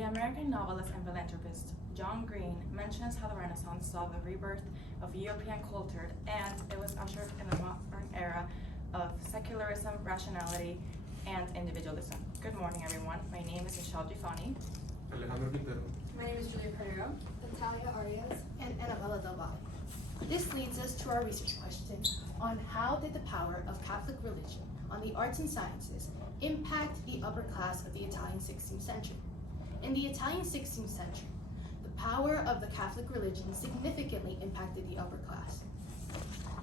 The American novelist and philanthropist John Green mentions how the Renaissance saw the rebirth of European culture, and it was ushered in a modern era of secularism, rationality, and individualism. Good morning, everyone. My name is Michelle Gifani. Alejandro Quintero. My name is Julia Carrero. Natalia Arias. And Annabella Del Valle. This leads us to our research question on how did the power of Catholic religion on the arts and sciences impact the upper class of the Italian 16th century. In the Italian 16th century, the power of the Catholic religion significantly impacted the upper class.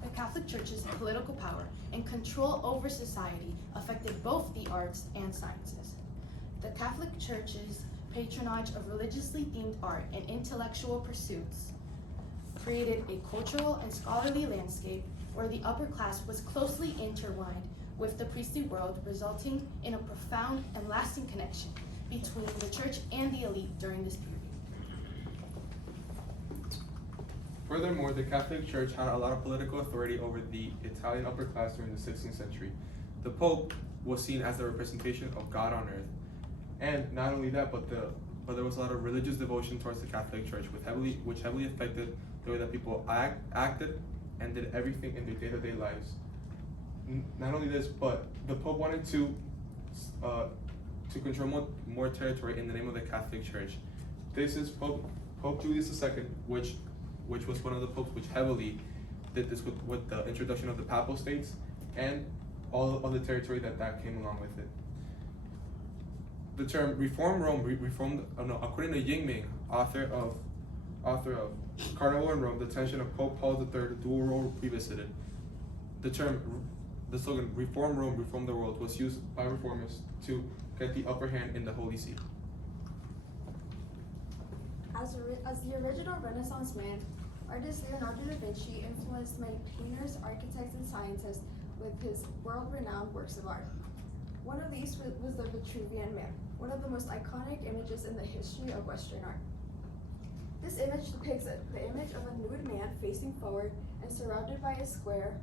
The Catholic Church's political power and control over society affected both the arts and sciences. The Catholic Church's patronage of religiously themed art and intellectual pursuits created a cultural and scholarly landscape where the upper class was closely intertwined with the priestly world, resulting in a profound and lasting connection between the church and the elite during this period. Furthermore, the Catholic Church had a lot of political authority over the Italian upper class during the 16th century. The Pope was seen as the representation of God on earth. And not only that, but there was a lot of religious devotion towards the Catholic Church, which heavily affected the way that people acted and did everything in their day-to-day lives. Not only this, but the Pope wanted to control more territory in the name of the Catholic Church. This is Pope Julius II, which was one of the popes which heavily did this with the introduction of the Papal States and all of the territory that came along with it. The term Reform Rome, according to Ying Ming, author of Carnival in Rome, the tension of Pope Paul III, dual role revisited. The slogan Reform Rome, Reform the World was used by reformists to get the upper hand in the Holy See. As the original Renaissance man, artist Leonardo da Vinci influenced many painters, architects, and scientists with his world-renowned works of art. One of these was the Vitruvian Man, one of the most iconic images in the history of Western art. This image depicts the image of a nude man facing forward and surrounded by a square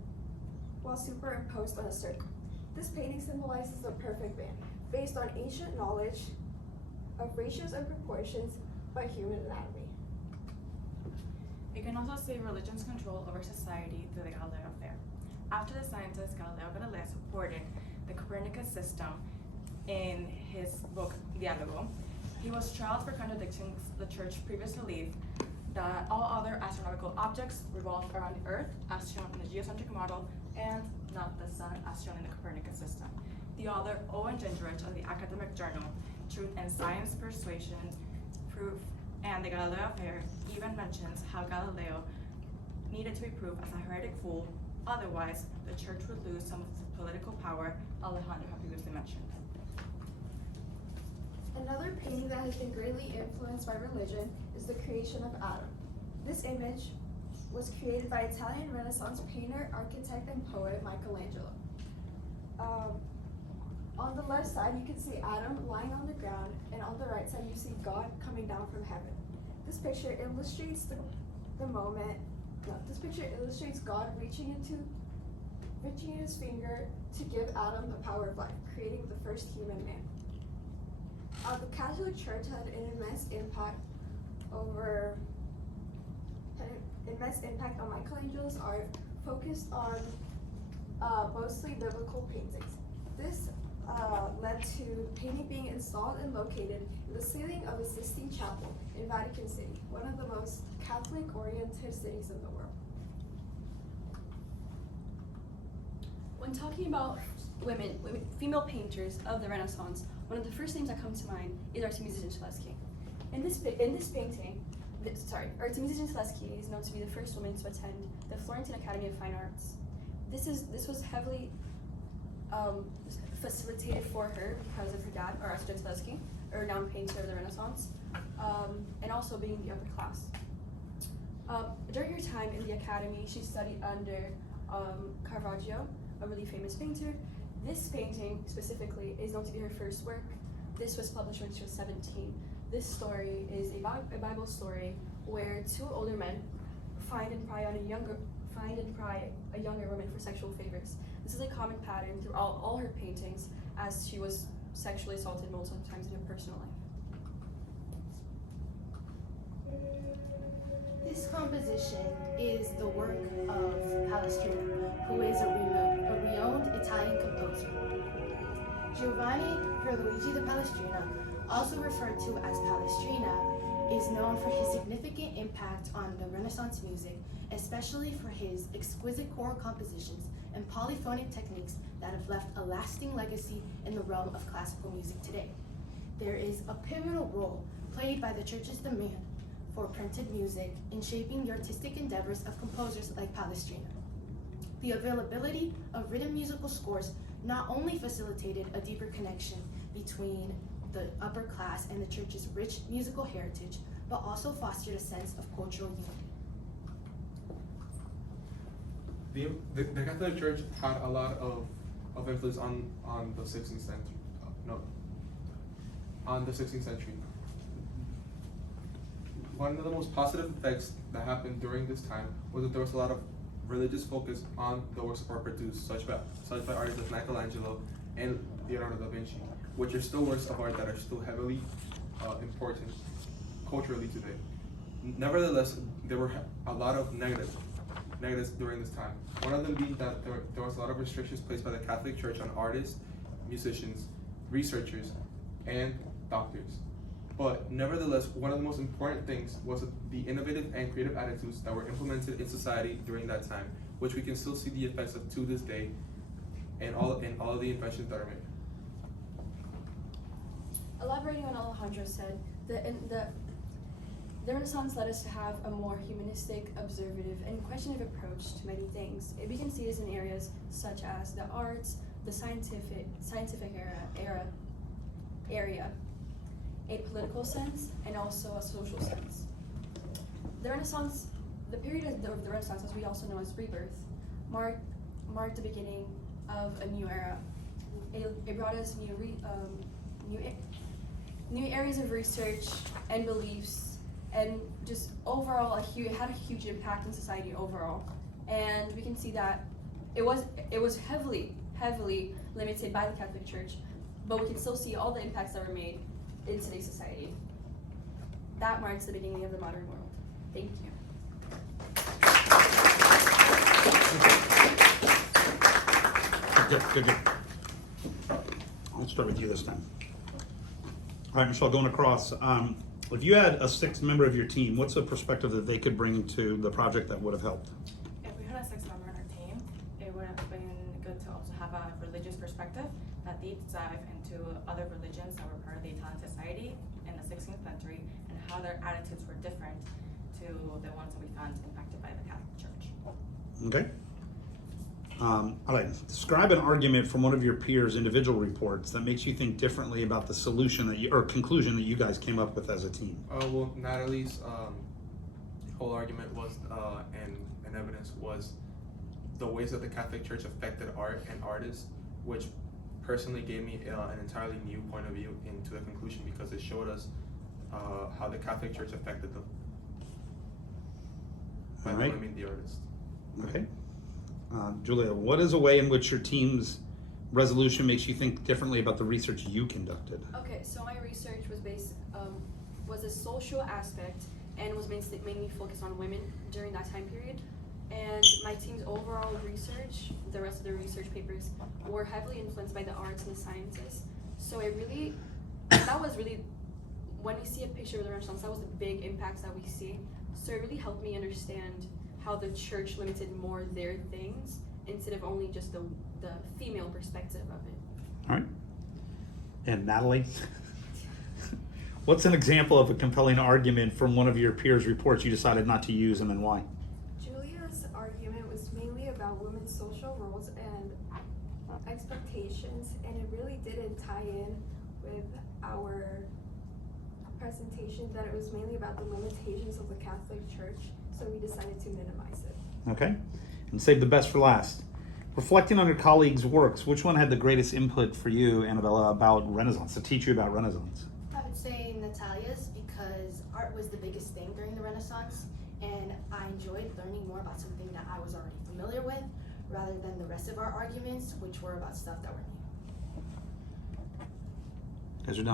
while superimposed on a circle. This painting symbolizes the perfect man, based on ancient knowledge of ratios and proportions by human anatomy. You can also see religion's control over society through the Galileo affair. After the scientist Galileo Galilei supported the Copernicus system in his book Dialogo, he was tried for contradicting the church's previous belief that all other astronomical objects revolved around the Earth, as shown in the geocentric model, and not the sun, as shown in the Copernicus system. The author Owen Gingerich of the academic journal Truth and Science, Persuasion, Proof, and the Galileo affair even mentions how Galileo needed to be proved as a heretic fool, otherwise the church would lose some of its political power Alejandro had previously mentioned. Another painting that has been greatly influenced by religion is the creation of Adam. This image was created by Italian Renaissance painter, architect, and poet Michelangelo. On the left side, you can see Adam lying on the ground, and on the right side, you see God coming down from heaven. This picture illustrates this picture illustrates God reaching his finger to give Adam the power of life, creating the first human man. The Catholic Church had an immense impact on Michelangelo's art, focused on mostly biblical paintings. This led to painting being installed and located in the ceiling of the Sistine Chapel in Vatican City, one of the most Catholic-oriented cities in the world. When talking about female painters of the Renaissance, one of the first names that come to mind is Artemisia Gentileschi. In this painting, Artemisia Gentileschi is known to be the first woman to attend the Florentine Academy of Fine Arts. This was heavily facilitated for her because of her dad, Artemisia Gentileschi, a renowned painter of the Renaissance, and also being the upper class. During her time in the academy, she studied under Caravaggio, a really famous painter. This painting specifically is known to be her first work. This was published when she was 17. This story is a Bible story where two older men find and pry a younger woman for sexual favors. This is a common pattern throughout all her paintings, as she was sexually assaulted multiple times in her personal life. This composition is the work of Palestrina, who is a renowned Italian composer. Giovanni Pierluigi da Palestrina, also referred to as Palestrina, is known for his significant impact on the Renaissance music, especially for his exquisite choral compositions and polyphonic techniques that have left a lasting legacy in the realm of classical music today. There is a pivotal role played by the church's demand for printed music in shaping the artistic endeavors of composers like Palestrina. The availability of written musical scores not only facilitated a deeper connection between the upper class and the church's rich musical heritage, but also fostered a sense of cultural unity. The Catholic Church had a lot of influence on the 16th century. On the 16th century. One of the most positive effects that happened during this time was that there was a lot of religious focus on the works of art produced, such by artists like Michelangelo and Leonardo da Vinci, which are still works of art that are still heavily important culturally today. Nevertheless, there were a lot of negatives during this time. One of them being that there was a lot of restrictions placed by the Catholic Church on artists, musicians, researchers, and doctors. But nevertheless, one of the most important things was the innovative and creative attitudes that were implemented in society during that time, which we can still see the effects of to this day, and all of the inventions that are made. Elaborating on what Alejandro said, the Renaissance led us to have a more humanistic, observative, and questioning approach to many things. We can see this in areas such as the arts, the scientific area, a political sense, and also a social sense. The Renaissance, the period of the Renaissance, as we also know as rebirth, marked the beginning of a new era. It brought us new areas of research and beliefs, and just overall, it had a huge impact in society overall. And we can see that it was heavily limited by the Catholic Church, but we can still see all the impacts that were made in today's society. That marks the beginning of the modern world. Thank you. Good. I'll start with you this time. All right, Michelle, going across. If you had a sixth member of your team, what's a perspective that they could bring to the project that would have helped? If we had a sixth member on our team, it would have been good to also have a religious perspective that deep dive into other religions that were part of the Italian society in the 16th century and how their attitudes were different to the ones that we found impacted by the Catholic Church. Okay. All right. Describe an argument from one of your peers' individual reports that makes you think differently about the solution or conclusion that you guys came up with as a team. Well, Natalie's whole argument was, and evidence was the ways that the Catholic Church affected art and artists, which personally gave me an entirely new point of view into the conclusion because it showed us how the Catholic Church affected them. By All right. them, I mean the artist. Okay. Julia, what is a way in which your team's resolution makes you think differently about the research you conducted? Okay, so my research was a social aspect and was mainly focused on women during that time period. And my team's overall research, the rest of the research papers, were heavily influenced by the arts and the sciences. So that was really, when we see a picture of the Renaissance, that was the big impacts that we see. So it really helped me understand how the church limited more their things instead of only just the female perspective of it. All right. And Natalie, what's an example of a compelling argument from one of your peers' reports you decided not to use, and then why? Julia's argument was mainly about women's social roles and expectations, and it really didn't tie in with our presentation that it was mainly about the limitations of the Catholic Church, so we decided to minimize it. Okay. And save the best for last. Reflecting on your colleagues' works, which one had the greatest input for you, Annabella, about Renaissance, to teach you about Renaissance? I would say Natalia's, because art was the biggest thing during the Renaissance, and I enjoyed learning more about something that I was already familiar with, rather than the rest of our arguments, which were about stuff that were new. You guys are done.